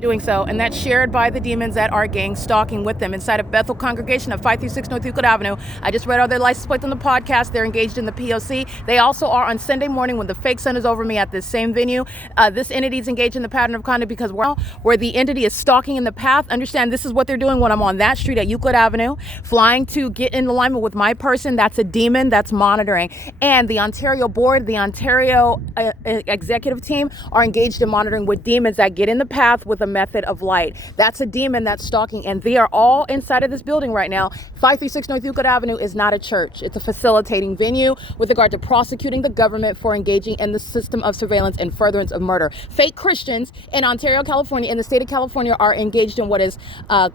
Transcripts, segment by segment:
doing so, and that's shared by the demons that are gang stalking with them inside of Bethel Congregation of 536 North Euclid Avenue. I just read all their license plates on the podcast. They're engaged in the P.O.C. They also are on Sunday morning when the fake sun is over me at this same venue. This entity is engaged in the pattern of conduct because where the entity is stalking in the path. Understand, this is what they're doing when I'm on that street at Euclid Avenue, flying to get in alignment with my person. That's a demon that's monitoring. And the Ontario board, the Ontario executive team are engaged in monitoring with demons that get in the path with a method of light. That's a demon that's stalking, and they are all inside of this building right now. 536 North Euclid Avenue is not a church. It's a facilitating venue with regard to prosecuting the government for engaging in the system of surveillance and furtherance of murder. Fake Christians in Ontario, California, in the state of California, are engaged in what is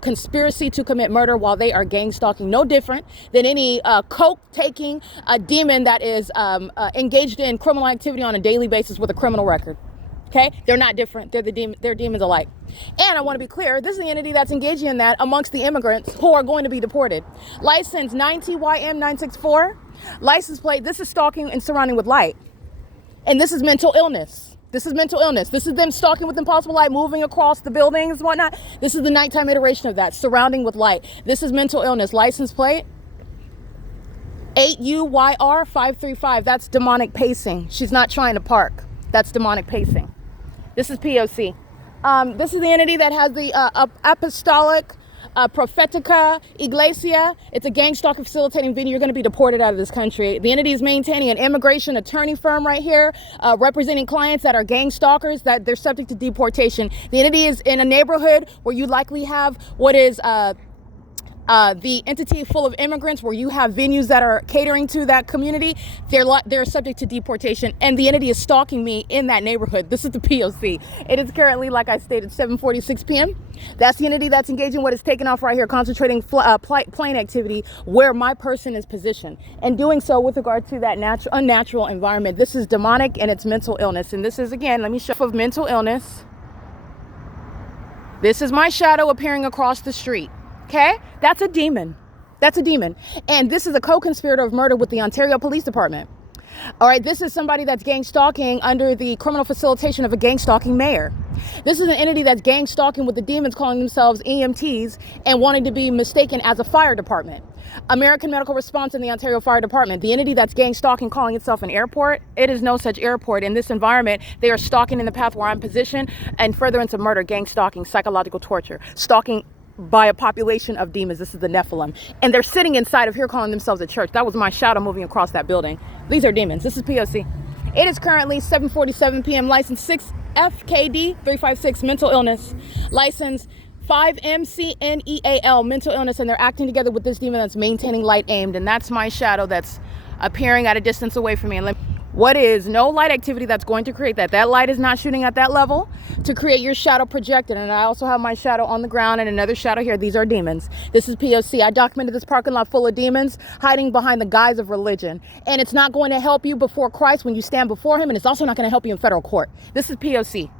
conspiracy to commit murder while they are gang stalking. No different than any coke-taking demon that is engaged in criminal activity on a daily basis with a criminal record. Okay, they're not different. They're demons alike. And I want to be clear, this is the entity that's engaging in that amongst the immigrants who are going to be deported. License 9TYM964, license plate. This is stalking and surrounding with light. And this is mental illness. This is mental illness. This is them stalking with impossible light, moving across the buildings and whatnot. This is the nighttime iteration of that, surrounding with light. This is mental illness. License plate 8UYR535. That's demonic pacing. She's not trying to park. That's demonic pacing. This is P.O.C. This is the entity that has the apostolic prophetica iglesia. It's a gang stalking facilitating venue. You're going to be deported out of this country. The entity is maintaining an immigration attorney firm right here, representing clients that are gang stalkers, that they're subject to deportation. The entity is in a neighborhood where you likely have what is the entity full of immigrants, where you have venues that are catering to that community. They're subject to deportation, and the entity is stalking me in that neighborhood. This is the P.O.C. It is currently, like I stated, 7:46 p.m. That's the entity that's engaging what is taking off right here, concentrating plane activity where my person is positioned, and doing so with regard to that unnatural environment. This is demonic and it's mental illness. And this is, again, let me show you of mental illness. This is my shadow appearing across the street. Okay, that's a demon. That's a demon. And this is a co-conspirator of murder with the Ontario Police Department. All right, this is somebody that's gang stalking under the criminal facilitation of a gang stalking mayor. This is an entity that's gang stalking with the demons calling themselves EMTs and wanting to be mistaken as a fire department. American Medical Response in the Ontario Fire Department. The entity that's gang stalking calling itself an airport. It is no such airport. In this environment, they are stalking in the path where I'm positioned and furtherance of murder, gang stalking, psychological torture, stalking by a population of demons. This is the Nephilim. And they're sitting inside of here calling themselves a church. That was my shadow moving across that building. These are demons. This is P.O.C. It is currently 7:47 p.m. License 6FKD356, mental illness. License 5MCNEAL, mental illness. And they're acting together with this demon that's maintaining light aimed. And that's my shadow that's appearing at a distance away from me. And what is no light activity that's going to create that? That light is not shooting at that level to create your shadow projected. And I also have my shadow on the ground and another shadow here. These are demons. This is P.O.C. I documented this parking lot full of demons hiding behind the guise of religion. And it's not going to help you before Christ when you stand before him. And it's also not going to help you in federal court. This is P.O.C.